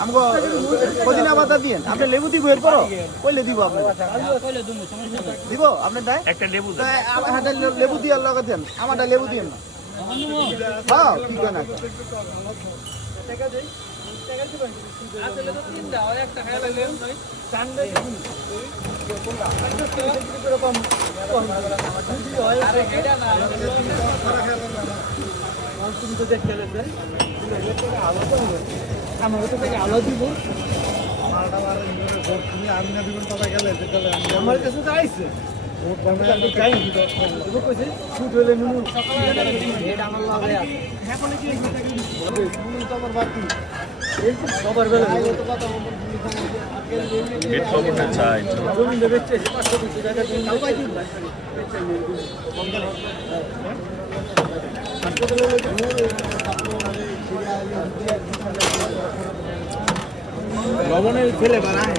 আমগো পুদিনা পাতা দিয়েন আপনি লেবু দিব এরপর কইলে দিব আপনি দিব আপনি তাই একটা লেবু তাই হাতে লেবু দিয়ে লগা দেন আমারটা লেবু দিয়েন না হ্যাঁ ঠিক না টাকা দেই টাকা দিবেন আসলে তো তিনটা ওই একটা খাইলে লেবু নয় চান্ডে এরকম আরে হেডা না তুমি তো দেখতে লেন আলো তো আমার তো থেকে আলো দিব আমার কাছে তো আইছে সবার বেলা চাই লবণের ফেলে বানায়